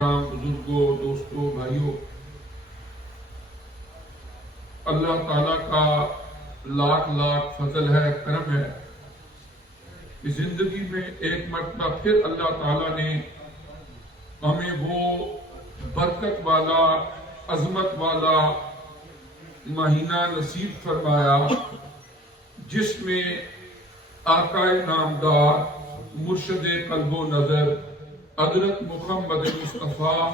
بزرگوں، دوستوں، بھائیوں، اللہ تعالیٰ کا لاکھ لاکھ فضل ہے، کرم ہے کہ زندگی میں ایک مرتبہ پھر اللہ تعالیٰ نے ہمیں وہ برکت والا، عظمت والا مہینہ نصیب فرمایا جس میں آقا نامدار، مرشد قلب و نظر حضرت محمد مصطفیٰ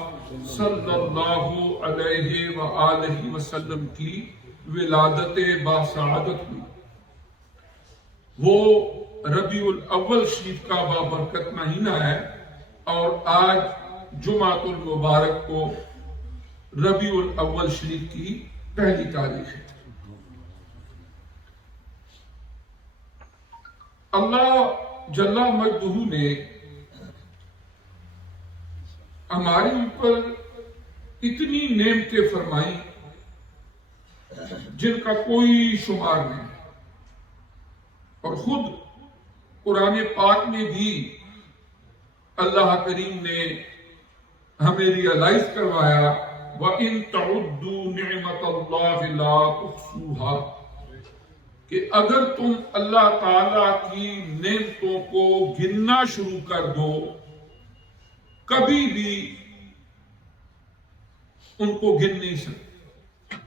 صلی اللہ علیہ وآلہ وسلم کی ولادت باسعادت ہوئی۔ وہ ربیع الاول شریف کا بابرکت مہینہ ہے اور آج جمعۃ المبارک کو ربیع الاول شریف کی پہلی تاریخ ہے۔ اللہ جل مجدہ نے ہمارے اوپر اتنی نعمتیں فرمائی جن کا کوئی شمار نہیں، اور خود قرآن پاک میں بھی اللہ کریم نے ہمیں ریئلائز کروایا وَإِن تَعُدُّوا نِعْمَةَ اللَّهِ لَا تُحْصُوهَا، کہ اگر تم اللہ تعالی کی نعمتوں کو گننا شروع کر دو کبھی بھی ان کو گن نہیں سکتے۔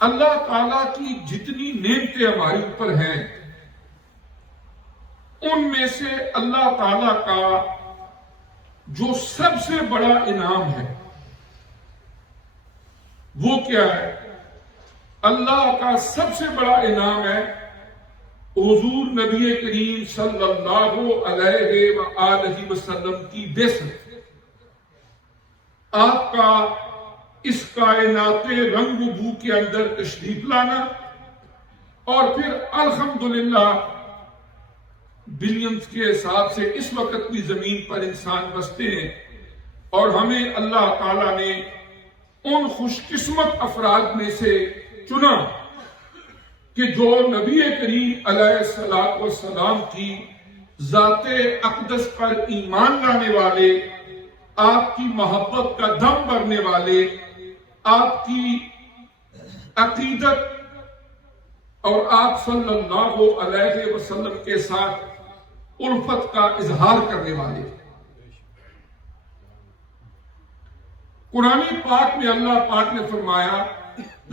اللہ تعالی کی جتنی نعمتیں ہمارے اوپر ہیں ان میں سے اللہ تعالی کا جو سب سے بڑا انعام ہے وہ کیا ہے؟ اللہ کا سب سے بڑا انعام ہے حضور نبی کریم صلی اللہ علیہ وآلہ وسلم کی بعثت، آپ کا اس کائنات رنگ و بو کے اندر تشریف لانا، اور پھر الحمدللہ بلینز کے حساب سے اس وقت بھی زمین پر انسان بستے ہیں، اور ہمیں اللہ تعالیٰ نے ان خوش قسمت افراد میں سے چنا کہ جو نبی کریم علیہ السلام کی ذات اقدس پر ایمان لانے والے، آپ کی محبت کا دم بھرنے والے، آپ کی عقیدت اور آپ صلی اللہ علیہ وسلم کے ساتھ الفت کا اظہار کرنے والے۔ قرآن پاک میں اللہ پاک نے فرمایا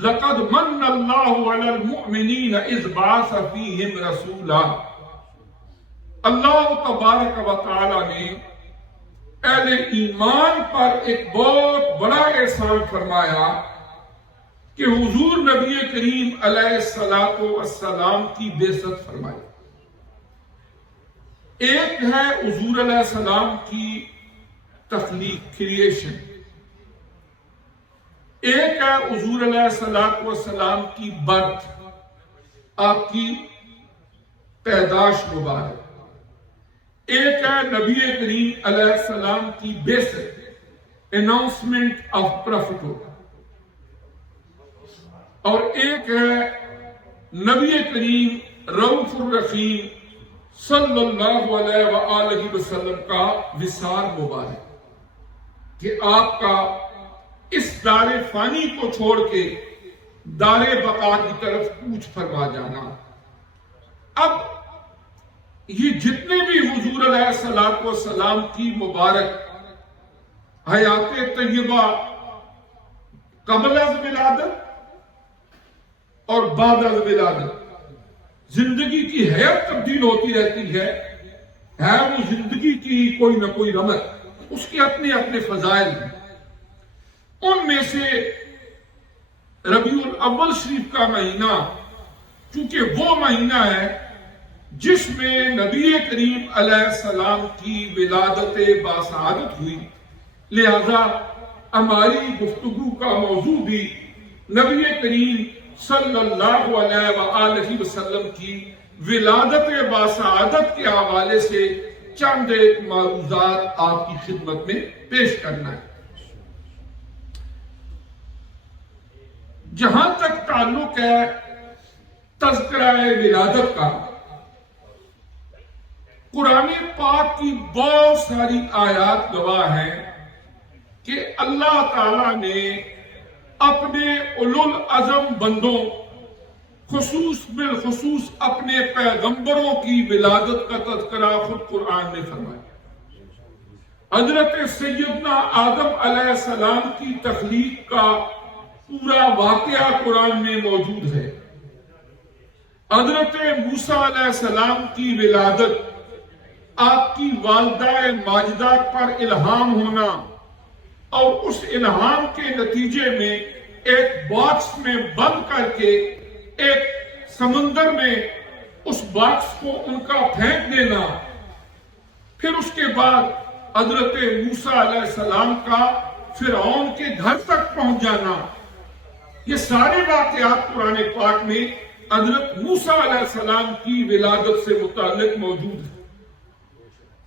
لَقَدْ مَنَّ اللَّهُ عَلَى الْمُؤْمِنِينَ إِذْ بَعَثَ فِيهِمْ رَسُولًا، اللہ تبارک و تعالی نے اہل ایمان پر ایک بہت بڑا احسان فرمایا کہ حضور نبی کریم علیہ السلام کی بعثت فرمائی۔ ایک ہے حضور علیہ السلام کی تخلیق، کریشن، ایک ہے حضور علیہ السلام کی برتھ، آپ کی پیدائش مبارک، ایک ہے نبی کریم علیہ السلام کی بعثت، اناؤنسمنٹ آف پروفیٹہڈ، اور ایک ہے نبی کریم رؤوف الرحیم صلی اللہ علیہ وآلہ وسلم کا وصال مبارک، کہ آپ کا اس دار فانی کو چھوڑ کے دار بقا کی طرف کوچ فرما جانا۔ اب یہ جتنے بھی حضور علیہ السلام کی مبارک حیات طیبہ قبل از ولادت اور بعد از ولادت، زندگی کی حیات تبدیل ہوتی رہتی ہے وہ زندگی کی کوئی نہ کوئی رمت، اس کے اپنے اپنے فضائل ہیں۔ ان میں سے ربیع الاول شریف کا مہینہ چونکہ وہ مہینہ ہے جس میں نبی کریم علیہ السلام کی ولادت باسعادت ہوئی، لہذا ہماری گفتگو کا موضوع بھی نبی کریم صلی اللہ علیہ وآلہ وسلم کی ولادت باسعادت کے حوالے سے چند ایک معروضات آپ کی خدمت میں پیش کرنا ہے۔ جہاں تک تعلق ہے تذکرہ ولادت کا، قرآن پاک کی بہت ساری آیات گواہ ہیں کہ اللہ تعالی نے اپنے اولو العزم بندوں بالخصوص اپنے پیغمبروں کی ولادت کا تذکرہ خود قرآن نے فرمایا۔ حضرت سیدنا آدم علیہ السلام کی تخلیق کا پورا واقعہ قرآن میں موجود ہے۔ حضرت موسیٰ علیہ السلام کی ولادت، آپ کی والدہ ماجدہ پر الہام ہونا اور اس الہام کے نتیجے میں ایک باکس میں بند کر کے ایک سمندر میں اس باکس کو ان کا پھینک دینا، پھر اس کے بعد حضرت موسیٰ علیہ السلام کا فرعون کے گھر تک پہنچ جانا، یہ سارے واقعات قرآن پاک میں حضرت موسیٰ علیہ السلام کی ولادت سے متعلق موجود ہیں۔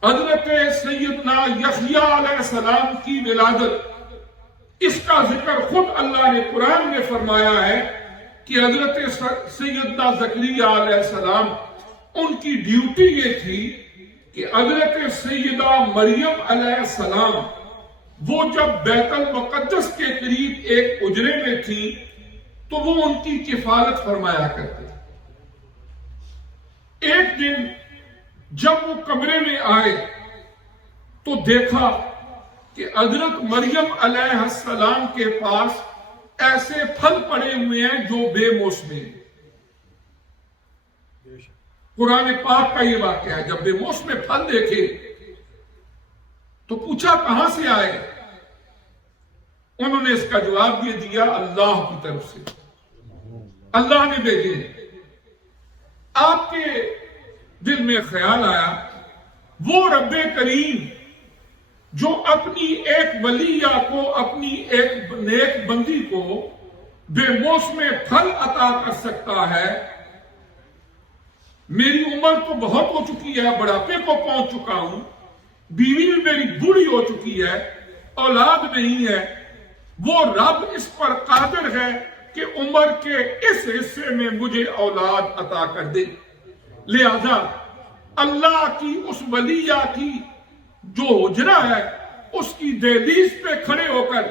حضرت سیدنا یحییٰ علیہ السلام کی ولادت، اس کا ذکر خود اللہ نے قرآن میں فرمایا ہے کہ حضرت سیدنا زکریا علیہ السلام، ان کی ڈیوٹی یہ تھی کہ حضرت سیدہ مریم علیہ السلام وہ جب بیت المقدس کے قریب ایک حجرے میں تھی تو وہ ان کی کفالت فرمایا کرتے۔ ایک دن جب وہ کمرے میں آئے تو دیکھا کہ حضرت مریم علیہ السلام کے پاس ایسے پھل پڑے ہوئے ہیں جو بے موسمی ہیں۔ قرآن پاک کا یہ واقعہ ہے، جب بے موسم پھل دیکھے تو پوچھا کہاں سے آئے؟ انہوں نے اس کا جواب یہ دیا، اللہ کی طرف سے، اللہ نے بھیجے۔ آپ کے دل میں خیال آیا وہ رب کریم جو اپنی ایک ولیہ کو، اپنی ایک نیک بندی کو بے موسم پھل عطا کر سکتا ہے، میری عمر تو بہت ہو چکی ہے، بڑھاپے کو پہنچ چکا ہوں، بیوی بھی میری بوڑھی ہو چکی ہے، اولاد نہیں ہے، وہ رب اس پر قادر ہے کہ عمر کے اس حصے میں مجھے اولاد عطا کر دے۔ لہذا اللہ کی اس ولیہ کی جو حجرہ ہے، اس کی دہلیز پہ کھڑے ہو کر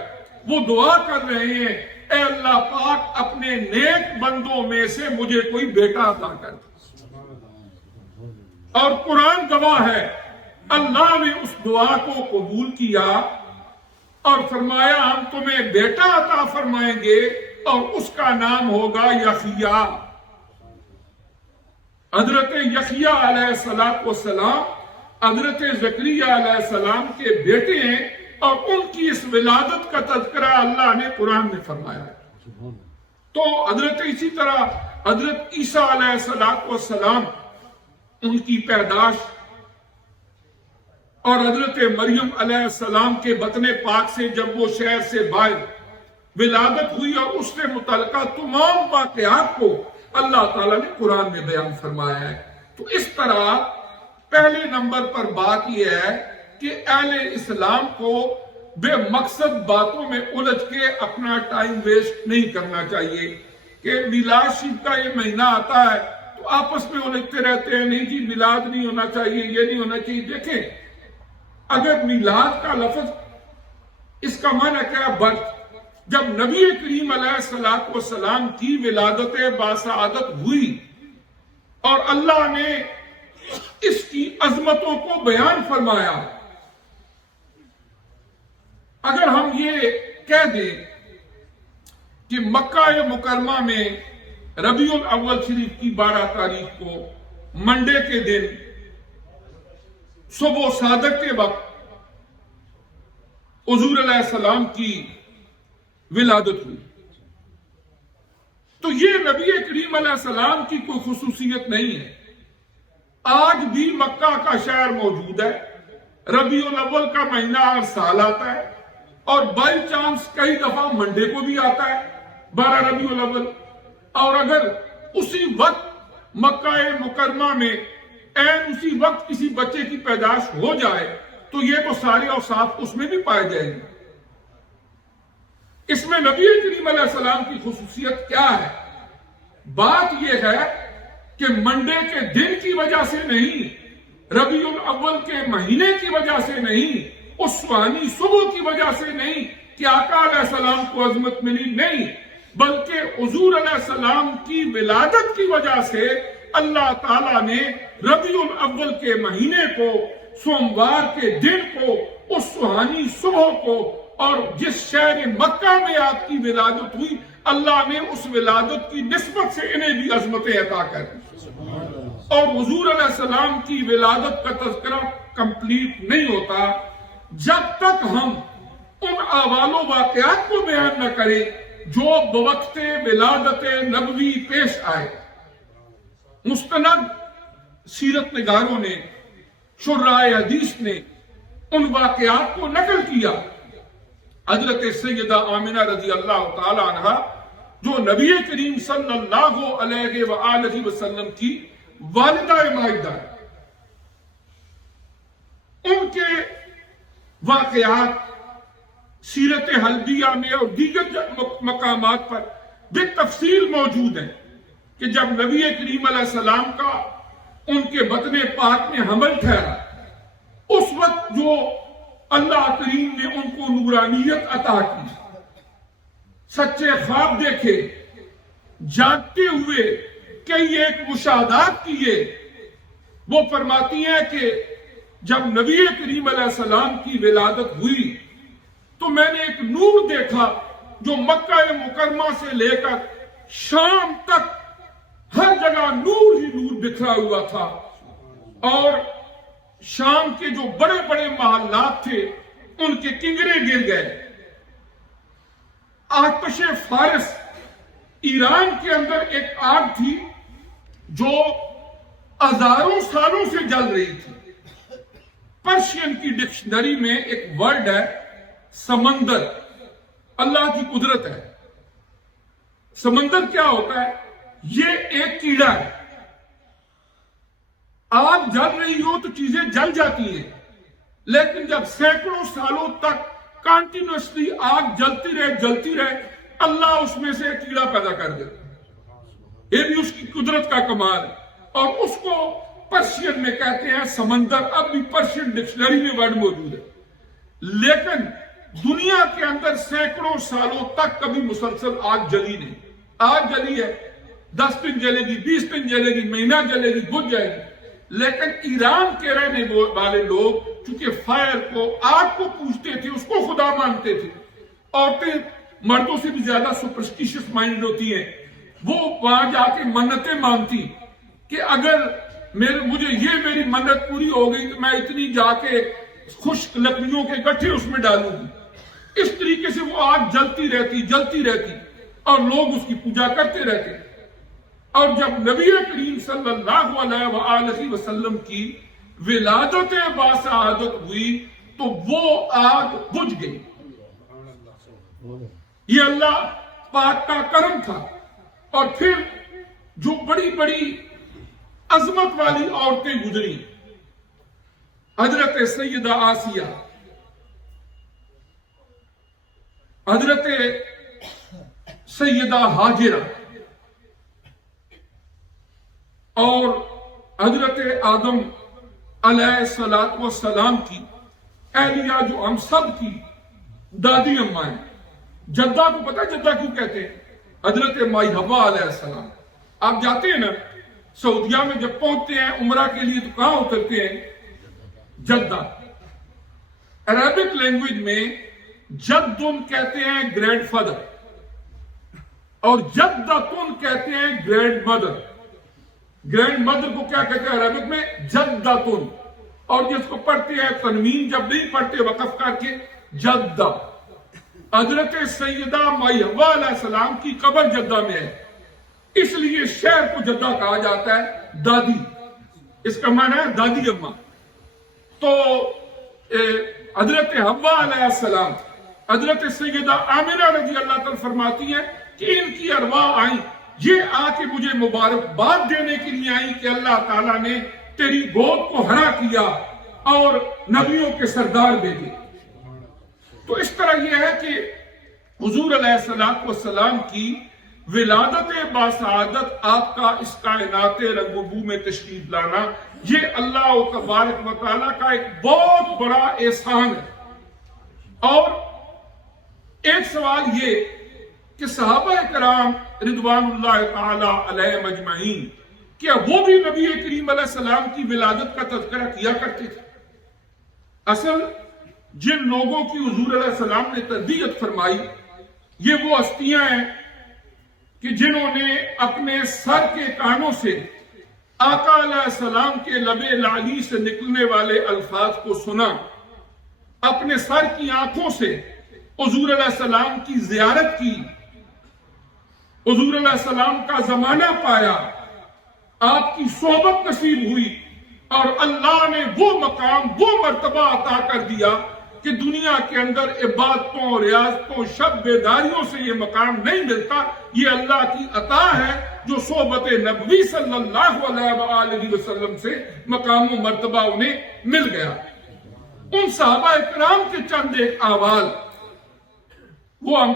وہ دعا کر رہے ہیں، اے اللہ پاک اپنے نیک بندوں میں سے مجھے کوئی بیٹا عطا کر دے۔ اور قرآن گواہ ہے، اللہ نے اس دعا کو قبول کیا اور فرمایا ہم تمہیں بیٹا عطا فرمائیں گے اور اس کا نام ہوگا یحییٰ۔ حضرت یحییٰ علیہ السلام حضرت زکریا علیہ السلام کے بیٹے ہیں اور ان کی اس ولادت کا تذکرہ اللہ نے قرآن میں فرمایا ہے۔ تو حضرت اسی طرح حضرت عیسیٰ علیہ السلام، ان کی پیدائش اور حضرت مریم علیہ السلام کے بطن پاک سے جب وہ شہر سے باہر ولادت ہوئی اور اس سے متعلقہ تمام واقعات کو اللہ تعالیٰ نے قرآن میں بیان فرمایا ہے۔ تو اس طرح پہلے نمبر پر بات یہ ہے کہ اہل اسلام کو بے مقصد باتوں میں الجھ کے اپنا ٹائم ویسٹ نہیں کرنا چاہیے کہ میلاد شریف کا یہ مہینہ آتا ہے تو آپس میں الجھتے رہتے ہیں، نہیں جی میلاد نہیں ہونا چاہیے، یہ نہیں ہونا چاہیے۔ دیکھیں، اگر میلاد کا لفظ اس کا معنی کیا ہے؟ برتھ۔ جب نبی کریم علیہ السلام کی ولادت باسعادت ہوئی اور اللہ نے اس کی عظمتوں کو بیان فرمایا، اگر ہم یہ کہہ دیں کہ مکہ مکرمہ میں ربیع الاول شریف کی 12 تاریخ کو منڈے کے دن صبح صادق کے وقت حضور علیہ السلام کی ولادت ہوئی، تو یہ نبی کریم علیہ السلام کی کوئی خصوصیت نہیں ہے۔ آج بھی مکہ کا شہر موجود ہے، ربیع الاول کا مہینہ ہر سال آتا ہے اور بائی چانس کئی دفعہ منڈے کو بھی آتا ہے 12 ربیع الاول، اور اگر اسی وقت مکہ مکرمہ میں اسی وقت کسی بچے کی پیدائش ہو جائے تو یہ تو سارے اوصاف اس میں بھی پائے جائیں گے۔ اس میں نبی کریم علیہ السلام کی خصوصیت کیا ہے؟ بات یہ ہے کہ منڈے کے دن کی وجہ سے نہیں، ربیع الاول کے مہینے کی وجہ سے نہیں، اس سہانی صبح کی وجہ سے نہیں کہ آقا علیہ السلام کو عظمت ملی، نہیں، بلکہ حضور علیہ السلام کی ولادت کی وجہ سے اللہ تعالیٰ نے ربیع الاول کے مہینے کو، سوموار کے دن کو، اس سہانی صبح کو، اور جس شہر مکہ میں آپ کی ولادت ہوئی، اللہ نے اس ولادت کی نسبت سے انہیں بھی عظمتیں عطا کر دی۔ اور حضور علیہ السلام کی ولادت کا تذکرہ کمپلیٹ نہیں ہوتا جب تک ہم ان احوال و واقعات کو بیان نہ کریں جو بوقت ولادت نبوی پیش آئے۔ مستند سیرت نگاروں نے، شراح حدیث نے ان واقعات کو نقل کیا۔ حضرت سیدہ آمنہ رضی اللہ تعالی عنہ جو نبی کریم صلی اللہ علیہ وآلہ وسلم کی والدہ مائدہ، ان کے واقعات سیرت حلبیہ میں اور دیگر مقامات پر بالتفصیل موجود ہیں کہ جب نبی کریم علیہ السلام کا ان کے بطن پاک میں حمل ٹھہرا، اس وقت جو اللہ کریم نے ان کو نورانیت عطا کی، سچے خواب دیکھے، جاگتے ہوئے کئی ایک مشاہدات کیے، وہ فرماتی ہیں کہ جب نبی کریم علیہ السلام کی ولادت ہوئی تو میں نے ایک نور دیکھا جو مکہ مکرمہ سے لے کر شام تک ہر جگہ نور ہی نور بکھرا ہوا تھا، اور شام کے جو بڑے بڑے محلات تھے ان کے کنگرے گر گئے۔ آتش فارس، ایران کے اندر ایک آگ تھی جو ہزاروں سالوں سے جل رہی تھی۔ پرشین کی ڈکشنری میں ایک ورڈ ہے سمندر، اللہ کی قدرت ہے۔ سمندر کیا ہوتا ہے؟ یہ ایک کیڑا ہے۔ آگ جل رہی ہو تو چیزیں جل جاتی ہیں، لیکن جب سینکڑوں سالوں تک کنٹینیوسلی آگ جلتی رہے اللہ اس میں سے کیڑا پیدا کر دیتا ہے۔ یہ بھی اس کی قدرت کا کمال ہے، اور اس کو پرشین میں کہتے ہیں سمندر۔ اب بھی پرشین ڈکشنری میں ورڈ موجود ہے، لیکن دنیا کے اندر سینکڑوں سالوں تک کبھی مسلسل آگ جلی نہیں۔ آگ جلی ہے، 10 دن جلے گی، 20 دن جلے گی، مہینہ جلے گی، بجھ جائے گی، لیکن ایران کے رہنے والے لوگ چونکہ فائر کو، آگ کو پوجتے تھے، اس کو خدا مانتے تھے۔ عورتیں مردوں سے بھی زیادہ سپرسٹیشس مائنڈ ہوتی ہیں، وہ وہاں جا کے منتیں مانتی کہ اگر مجھے یہ میری منت پوری ہو گئی تو میں اتنی جا کے خشک لکڑیوں کے گٹھے اس میں ڈالوں گی۔ اس طریقے سے وہ آگ جلتی رہتی اور لوگ اس کی پوجا کرتے رہتے۔ اور جب نبی کریم صلی اللہ علیہ وآلہ وسلم کی ولادت باسعادت ہوئی تو وہ آگ بجھ گئی۔ یہ اللہ پاک کا کرم تھا۔ اور پھر جو بڑی بڑی عظمت والی عورتیں گزری، حضرت سیدہ آسیہ، حضرت سیدہ ہاجرہ، اور حضرت آدم علیہ السلام کی اہلیہ جو ہم سب کی دادی اماں ہیں۔ جدہ کو پتہ جدہ کیوں کہتے ہیں؟ حضرت مائی حوا علیہ السلام۔ آپ جاتے ہیں نا سعودیہ میں، جب پہنچتے ہیں عمرہ کے لیے تو کہاں اترتے ہیں؟ جدہ۔ عربک لینگویج میں جدن کہتے ہیں گرینڈ فادر، اور جدتن کہتے ہیں گرینڈ مدر۔ گرینڈ مدر کو کیا کہتے ہیں عربک میں؟ جدتن۔ اور جس کو پڑھتے ہیں تنوین جب نہیں پڑھتے وقف کر کے، جدہ۔ حضرت سیدہ مائی حوا علیہ السلام کی قبر جدہ میں ہے، اس لیے شہر کو جدہ کہا جاتا ہے دادی، اس کا معنی ہے دادی اماں۔ تو حضرت حوا علیہ السلام، حضرت سیدہ آمنہ رضی اللہ تعالیٰ فرماتی ہیں کہ ان کی ارواح آئیں، یہ آ کے مجھے مبارکباد دینے کے لیے آئیں کہ اللہ تعالیٰ نے تیری گود کو ہرا کیا اور نبیوں کے سردار بھیجے۔ تو اس طرح یہ ہے کہ حضور علیہ السلام کی ولادت باسعادت آپ کا اس کائنات رنگ و بو میں تشریف لانا، یہ اللہ تبارک و تعالیٰ کا ایک بہت بڑا احسان ہے۔ اور ایک سوال یہ کہ صحابہ کرام رضوان اللہ تعالی علیہم اجمعین، کیا وہ بھی نبی کریم علیہ السلام کی ولادت کا تذکرہ کیا کرتے تھے؟ اصل جن لوگوں کی حضور علیہ السلام نے تربیت فرمائی یہ وہ ہستیاں ہیں کہ جنہوں نے اپنے سر کے کانوں سے آقا علیہ السلام کے لب لعلی سے نکلنے والے الفاظ کو سنا، اپنے سر کی آنکھوں سے حضور علیہ السلام کی زیارت کی، حضور علیہ السلام کا زمانہ پایا، آپ کی صحبت نصیب ہوئی، اور اللہ نے وہ مقام، وہ مرتبہ عطا کر دیا کہ دنیا کے اندر عبادتوں، ریاضتوں، شب بیداریوں سے یہ مقام نہیں ملتا۔ یہ اللہ کی عطا ہے جو صحبت نبوی صلی اللہ علیہ وآلہ وسلم سے مقام و مرتبہ انہیں مل گیا۔ ان صحابہ کرام کے چند ایک احوال وہ ہم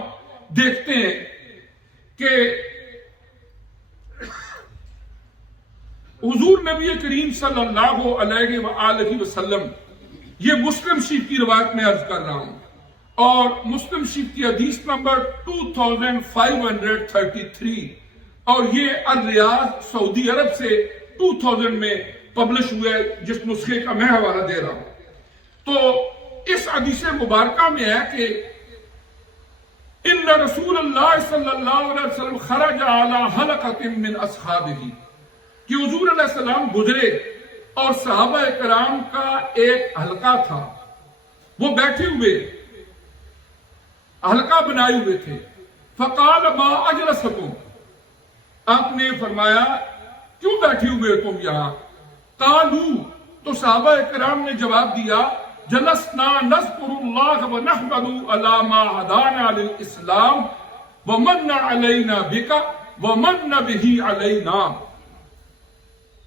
دیکھتے ہیں کہ حضور نبی کریم صلی اللہ علیہ وآلہ وسلم، یہ مسلم شریف کی روایت میں عرض کر رہا ہوں، اور مسلم شریف کی حدیث نمبر 2533، اور یہ الریاض سعودی عرب سے 2000 میں پبلش ہوئے، جس نسخے کا میں حوالہ دے رہا ہوں۔ تو اس حدیث مبارکہ میں ہے کہ ان رسول اللہ صلی اللہ علیہ وسلم خرج علی حلقۃ من اصحابہ، کہ حضور علیہ السلام گزرے اور صحابہ کرام کا ایک حلقہ تھا، وہ بیٹھے ہوئے حلقہ بنائے ہوئے تھے۔ فقال ما اجلسکم، آپ نے فرمایا کیوں بیٹھے ہوئے تم یہاں؟ قالو، تو صحابہ کرام نے جواب دیا جلسنا نذکر اللہ ونحمد علی ما ہدانا للاسلام ومن علینا بک ومن بہ علینا،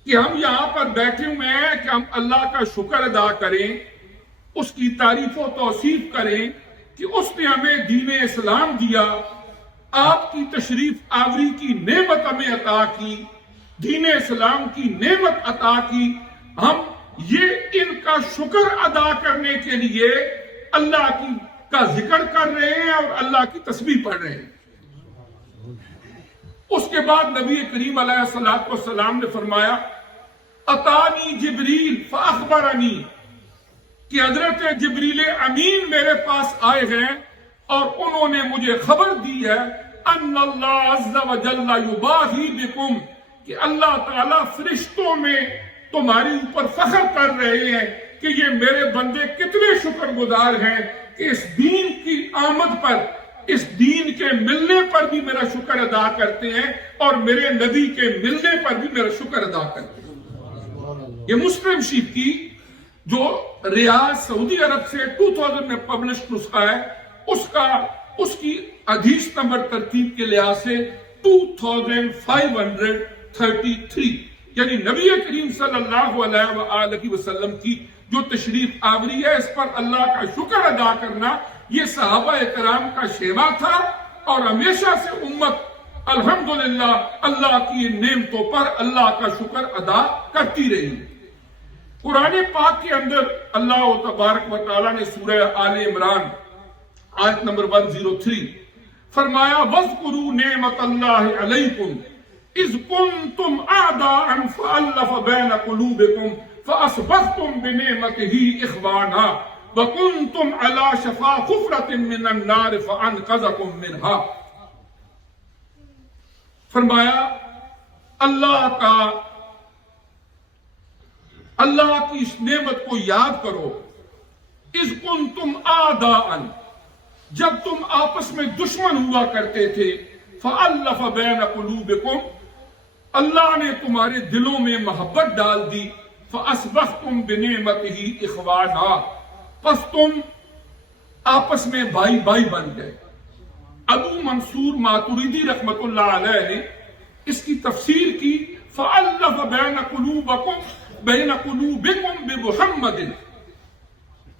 کہ ہم یہاں پر بیٹھے ہوئے ہیں کہ ہم اللہ کا شکر ادا کریں، اس کی تعریف و توصیف کریں کہ اس نے ہمیں دین اسلام دیا، آپ کی تشریف آوری کی نعمت ہمیں عطا کی، دین اسلام کی نعمت عطا کی، ہم یہ ان کا شکر ادا کرنے کے لیے اللہ کا ذکر کر رہے ہیں اور اللہ کی تسبیح پڑھ رہے ہیں۔ اس کے بعد نبی کریم علیہ السلام نے فرمایا اتانی جبریل فاخبرنی، کہ حضرت جبریل امین میرے پاس آئے ہیں اور انہوں نے مجھے خبر دی ہے ان اللہ عز و جل یباہی بکم، کہ اللہ تعالیٰ فرشتوں میں تمہاری اوپر فخر کر رہے ہیں کہ یہ میرے بندے کتنے شکر گزار ہیں کہ اس دین کی آمد پر، اس دین کے ملنے پر بھی میرا شکر ادا کرتے ہیں اور میرے نبی کے ملنے پر بھی میرا شکر ادا کرتے ہیں۔ یہ مسلم شریف کی جو ریاض سعودی عرب سے 2000 میں پبلش نسخہ ہے، اس کی حدیث نمبر ترتیب کے لحاظ سے 2533، یعنی نبی کریم صلی اللہ علیہ وآلہ وسلم کی جو تشریف آوری ہے، اس پر اللہ کا شکر ادا کرنا یہ صحابہ کرام کا شیوا تھا، اور ہمیشہ سے امت الحمدللہ اللہ کی نعمتوں پر اللہ کا شکر ادا کرتی رہی۔ قرآن پاک کے اندر اللہ تبارک و تعالیٰ نے سورہ آل عمران آیت نمبر 103 فرمایا وَاذْكُرُوا نِعْمَةَ اللَّهِ عَلَيْكُمْ إِذْ كُنْتُمْ أَعْدَاءً فَأَلَّفَ بَيْنَ قُلُوبِكُمْ فَأَصْبَحْتُمْ بِنِعْمَتِهِ إِخْوَانًا وَكُنْتُمْ عَلَى شَفَا حُفْرَةٍ مِّنَ النَّارِ فَأَنْقَذَكُم مِّنْهَا۔ فرمایا اللہ کی اس نعمت کو یاد کرو، اذ کنتم اعداء، جب تم آپس میں دشمن ہوا کرتے تھے، فألف بین قلوبکم، اللہ نے تمہارے دلوں میں محبت ڈال دی، فاصبحتم بنعمتہ اخوانا، پس تم آپس میں بھائی بھائی بن گئے۔ ابو منصور ماتریدی رحمت اللہ علیہ نے اس کی تفسیر کی فألف بین قلوبکم بمحمد،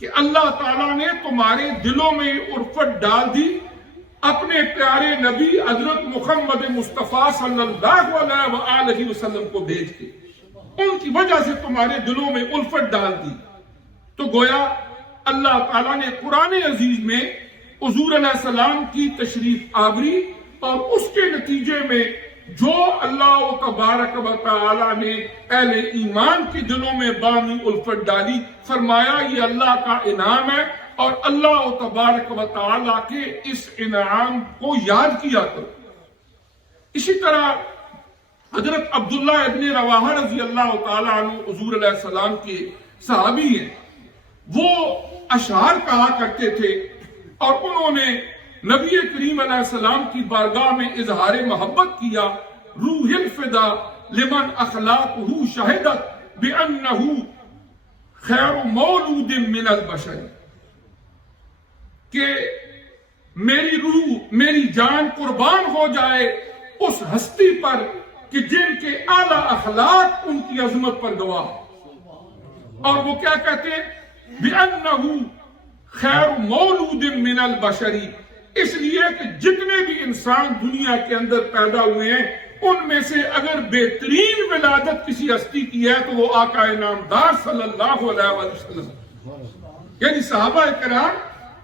کہ اللہ تعالیٰ نے تمہارے دلوں میں عرفت ڈال دی اپنے پیارے نبی حضرت محمد مصطفیٰ صلی اللہ علیہ وآلہ وسلم کو بھیج کے ان کی وجہ سے تمہارے دلوں میں الفت ڈال دی. تو گویا اللہ تعالیٰ نے قرآن عزیز میں حضور علیہ السلام کی تشریف آوری اور اس کے نتیجے میں جو اللہ تبارک و تعالیٰ نے اہل ایمان کے دلوں میں بامی الفت ڈالی، فرمایا یہ اللہ کا انعام ہے اور اللہ تبارک و تعالیٰ کے اس انعام کو یاد کیا کرو. اسی طرح حضرت عبداللہ ابن رواحہ رضی اللہ تعالیٰ عنہ حضور علیہ السلام کے صحابی ہیں، وہ اشعار کہا کرتے تھے اور انہوں نے نبی کریم علیہ السلام کی بارگاہ میں اظہار محبت کیا. روح الفدا لمن اخلاقہ شہدت بانہ خیر مولود من البشر، کہ میری روح میری جان قربان ہو جائے اس ہستی پر کہ جن کے اعلیٰ اخلاق ان کی عظمت پر گواہ. اور وہ کیا کہتے ہیں؟ بِأَنَّهُ خَيْرُ مَوْلُودٍ مِّنَ الْبَشَرِ، اس لیے کہ جتنے بھی انسان دنیا کے اندر پیدا ہوئے ہیں ان میں سے اگر بہترین ولادت کسی ہستی کی ہے تو وہ آقا انعامدار صلی اللہ علیہ وسلم، یعنی صحابہ کرام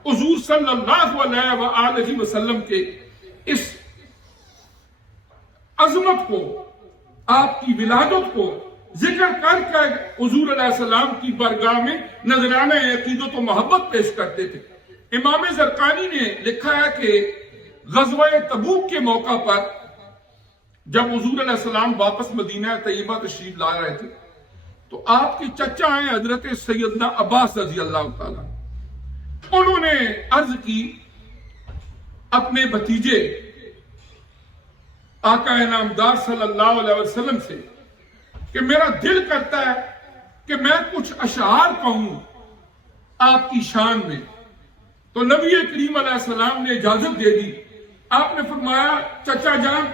حضور صلی اللہ علیہ وآلہ وسلم کے اس عظمت کو، آپ کی ولادت کو ذکر کر کے حضور علیہ السلام کی بارگاہ میں نذرانہ عقیدت و محبت پیش کرتے تھے. امام زرقانی نے لکھا ہے کہ غزوہ تبوک کے موقع پر جب حضور علیہ السلام واپس مدینہ طیبہ تشریف لا رہے تھے تو آپ کے چچا ہیں حضرت سیدنا عباس رضی اللہ تعالیٰ، انہوں نے عرض کی اپنے بھتیجے آقا انعامدار صلی اللہ علیہ وسلم سے کہ میرا دل کرتا ہے کہ میں کچھ اشعار کہوں آپ کی شان میں. تو نبی کریم علیہ السلام نے اجازت دے دی. آپ نے فرمایا چچا جان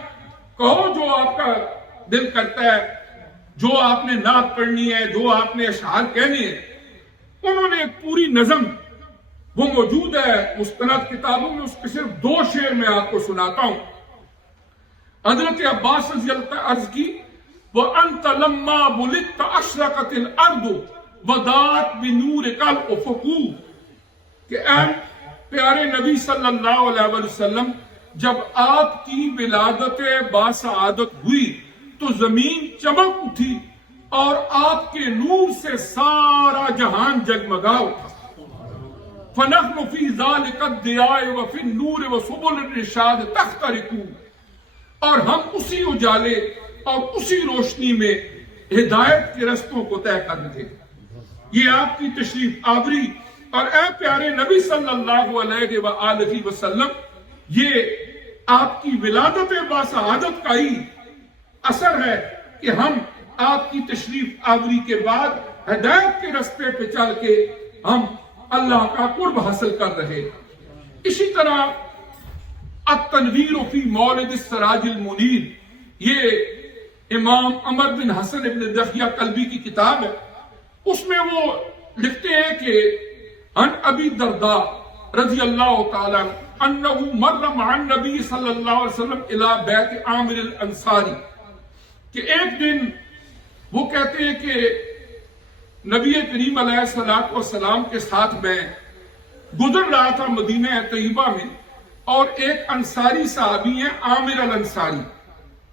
کہو جو آپ کا دل کرتا ہے، جو آپ نے نعت پڑھنی ہے، جو آپ نے اشعار کہنے ہیں. انہوں نے ایک پوری نظم، وہ موجود ہے مستند کتابوں میں، اس کے صرف 2 شعر میں آپ کو سناتا ہوں. حضرت عباس رضی اللہ عنہ عرض کی وَأَنْتَ لَمَّا بُلِدْتَ أَشْرَقَتِ الْأَرْضُ وَضَاءَتْ بِنُورِكَ الْأُفُقُ، کہ اے پیارے نبی صلی اللہ علیہ وسلم جب آپ کی ولادت باسعادت ہوئی تو زمین چمک اٹھی اور آپ کے نور سے سارا جہان جگمگا اٹھا. فَنَحْنُ فِي ذَلِكَ الضِّيَاءِ وَفِي النُّورِ وَسُبُلِ الرِّشَادِ تَخْتَرِقُ، اور ہم اسی اجالے اور اسی روشنی میں ہدایت کے رستوں کو طے کر دیں. یہ آپ کی تشریف آوری اور اے پیارے نبی صلی اللہ علیہ وآلہ وسلم، یہ آپ کی ولادت باسعادت کا ہی اثر ہے کہ ہم آپ کی تشریف آوری کے بعد ہدایت کے رستے پہ چل کے ہم اللہ کا قرب حاصل کر رہے. اسی طرح التنویر فی مولد السراج المنیر، یہ امام عمر بن حسن ابن دحیہ کلبی کی کتاب ہے. اس میں وہ لکھتے ہیں کہ عن ابی الدرداء رضی اللہ تعالیٰ انہ مر مع النبی صلی اللہ علیہ وسلم الی بیت عامر الانصاری، کہ ایک دن وہ کہتے ہیں کہ نبی کریم علیہ السلام کے ساتھ میں گزر رہا تھا مدینہ طیبہ میں، اور ایک انصاری صحابی ہیں عامر الانصاری،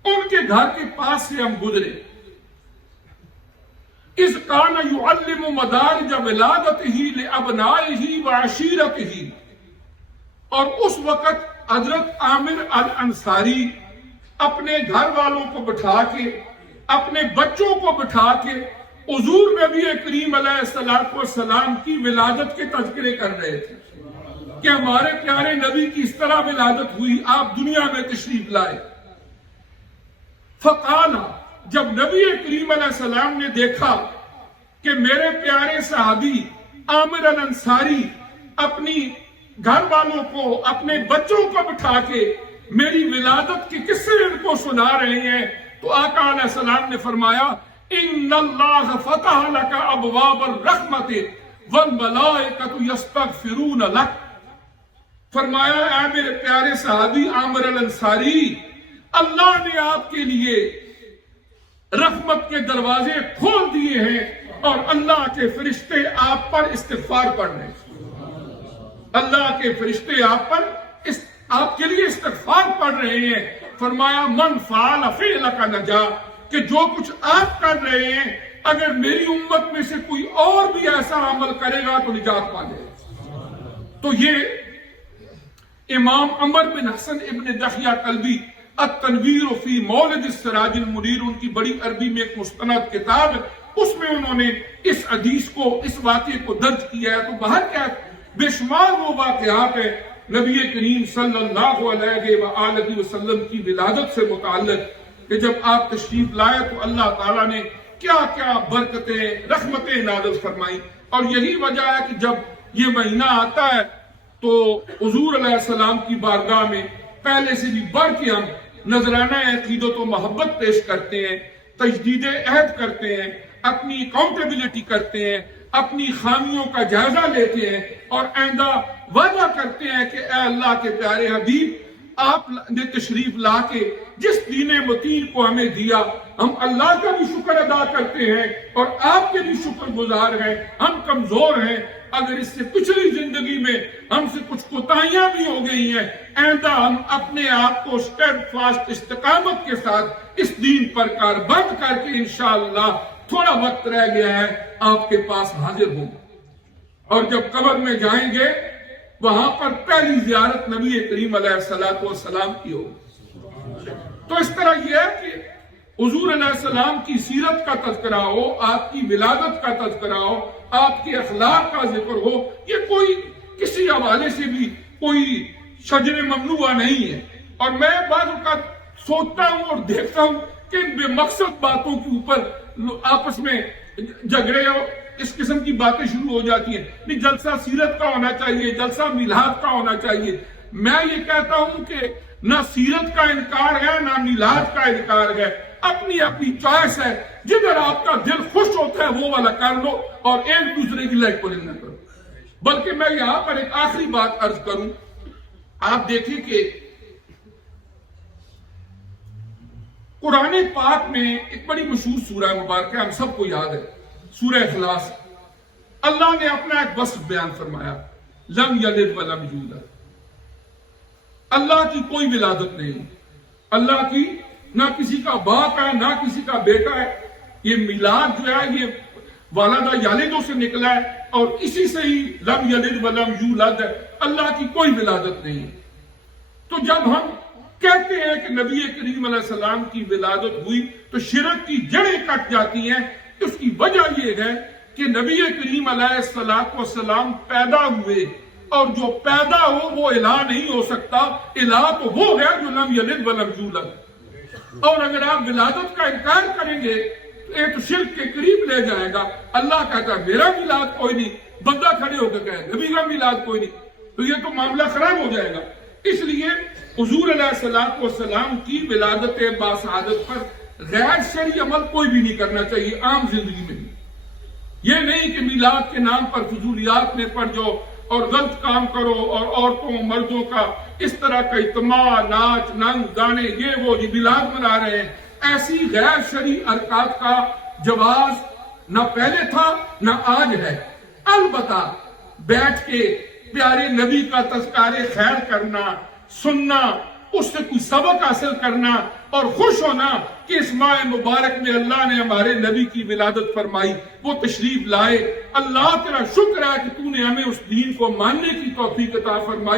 ان کے گھر کے پاس سے ہم گزرے. اذ کان یعلم مدارج ولادتہ لابنائہ وعشیرتہ، اور اس وقت حضرت عامر الانصاری اپنے گھر والوں کو بٹھا کے، اپنے بچوں کو بٹھا کے حضور نبی کریم علیہ السلام کی ولادت کے تذکرے کر رہے تھے کہ ہمارے پیارے نبی کی اس طرح ولادت ہوئی، آپ دنیا میں تشریف لائے. فقال، جب نبی کریم علیہ السلام نے دیکھا کہ میرے پیارے صحابی عامر الانصاری اپنی گھر والوں کو، اپنے بچوں کو بٹھا کے میری ولادت کے قصے ان کو سنا رہے ہیں، تو آقا علیہ السلام نے فرمایا ان اللہ فتح لک ابواب الرحمت والملائکۃ یستغفرون لک، فرمایا اے میرے پیارے صحابی عامر الانصاری، اللہ نے آپ کے لیے رحمت کے دروازے کھول دیے ہیں اور اللہ کے فرشتے آپ پر استغفار پڑھ رہے ہیں۔ اللہ کے فرشتے آپ کے لیے استغفار پڑھ رہے ہیں۔ فرمایا من فعل فعلک نجا، کہ جو کچھ آپ کر رہے ہیں اگر میری امت میں سے کوئی اور بھی ایسا عمل کرے گا تو نجات پا جائے گا۔ تو یہ امام عمر بن حسن ابن دحیہ کلبی التنویر فی مولد السراج المنیر، ان کی بڑی عربی میں ایک مستند کتاب ہے، اس میں انہوں نے اس حدیث کو، اس واقعے کو درج کیا ہے۔ تو باہر کیا بے شمار وہ واقعات ہیں نبی کریم صلی اللہ علیہ وآلہ وسلم کی ولادت سے متعلق کہ جب آپ تشریف لائے تو اللہ تعالیٰ نے کیا کیا برکتیں، رحمتیں نازل فرمائی۔ اور یہی وجہ ہے کہ جب یہ مہینہ آتا ہے تو حضور علیہ السلام کی بارگاہ میں پہلے سے بھی بڑھ کے ہم نذرانہ عقیدت و محبت پیش کرتے ہیں، تجدید عہد کرتے ہیں، اپنی اکاؤنٹیبلٹی کرتے ہیں، اپنی خامیوں کا جائزہ لیتے ہیں اور آئندہ وعدہ کرتے ہیں کہ اے اللہ کے پیارے حبیب، آپ نے تشریف لا کے جس دین متین کو ہمیں دیا، ہم اللہ کا بھی شکر ادا کرتے ہیں اور آپ کے بھی شکر گزار ہیں۔ ہم کمزور ہیں، اگر اس سے پچھلی زندگی میں ہم سے کچھ کوتاہیاں بھی ہو گئی ہیں، آئندہ ہم اپنے آپ کو اسٹیڈ فاسٹ استقامت کے ساتھ اس دین پر کاربند کر کے انشاءاللہ تھوڑا وقت رہ گیا ہے آپ کے پاس حاضر ہوں۔ اور جب قبر میں جائیں گے وہاں پر پہلی زیارت نبی کریم علیہ السلام کی ہوگی۔ تو اس طرح یہ ہے کہ حضور علیہ السلام کی سیرت کا تذکرہ ہو، آپ کی ولادت کا تذکرہ ہو، آپ کے اخلاق کا ذکر ہو، یہ کوئی کسی حوالے سے بھی کوئی شجر ممنوعہ نہیں ہے۔ اور میں بعض اوقات سوچتا ہوں اور دیکھتا ہوں کہ ان بے مقصد باتوں کے اوپر آپس میں جھگڑے ہو، اس قسم کی باتیں شروع ہو جاتی ہیں۔ نہیں، جلسہ سیرت کا ہونا چاہیے، جلسہ میلاد کا ہونا چاہیے۔ میں یہ کہتا ہوں کہ نہ سیرت کا انکار ہے نہ میلاد کا انکار ہے، اپنی اپنی چوائس ہے، جدھر آپ کا دل خوش ہوتا ہے وہ والا کر لو اور ایک دوسرے کی لیگ پولنگ نہ کرو۔ بلکہ میں یہاں پر ایک آخری بات عرض کروں، آپ دیکھیں کہ قرآن پاک میں ایک بڑی مشہور سورہ مبارکہ ہم سب کو یاد ہے، سورہ اخلاص۔ اللہ نے اپنا ایک وصف بیان فرمایا، لم یلد ولم یولد، اللہ کی کوئی ولادت نہیں، اللہ کی نہ کسی کا باپ ہے نہ کسی کا بیٹا ہے۔ یہ میلاد جو ہے یہ والدہ یالدوں سے نکلا ہے اور اسی سے ہی لم یلد ولم یولد ہے، اللہ کی کوئی ولادت نہیں ہے۔ تو جب ہم کہتے ہیں کہ نبی کریم علیہ السلام کی ولادت ہوئی تو شرک کی جڑیں کٹ جاتی ہیں۔ اس کی وجہ یہ ہے کہ نبی کریم علیہ السلام پیدا ہوئے اور جو پیدا ہو وہ الہ نہیں ہو سکتا، الہ تو وہ ہے جو لم یلد ولم یولد۔ اور اگر آپ ولادت کا انکار کریں گے تو یہ تو شرک کے قریب لے جائے گا۔ اللہ کہتا ہے میرا میلاد کوئی نہیں، بندہ کھڑے ہو کے کہے نبی کا میلاد کوئی نہیں، تو یہ تو معاملہ خراب ہو جائے گا۔ اس لیے حضور علیہ السلام کی ولادت باسعادت پر غیر شرعی عمل کوئی بھی نہیں کرنا چاہیے عام زندگی میں بھی۔ یہ نہیں کہ میلاد کے نام پر فضولیات میں پڑ جاؤ اور غلط کام کرو اور عورتوں مردوں کا اس طرح کا اجتماع، ناچ ننگ گانے، یہ وہ میلاد منا رہے ہیں۔ ایسی غیر شرعی حرکات کا جواز نہ پہلے تھا نہ آج ہے۔ البتہ بیٹھ کے پیارے نبی کا تذکار خیر کرنا، سننا، اس سے کوئی سبق حاصل کرنا اور خوش ہونا کہ اس ماہ مبارک میں اللہ نے ہمارے نبی کی ولادت فرمائی، وہ تشریف لائے، اللہ تیرا شکر ہے کہ تو نے ہمیں اس دین کو ماننے کی توفیق عطا فرمائی۔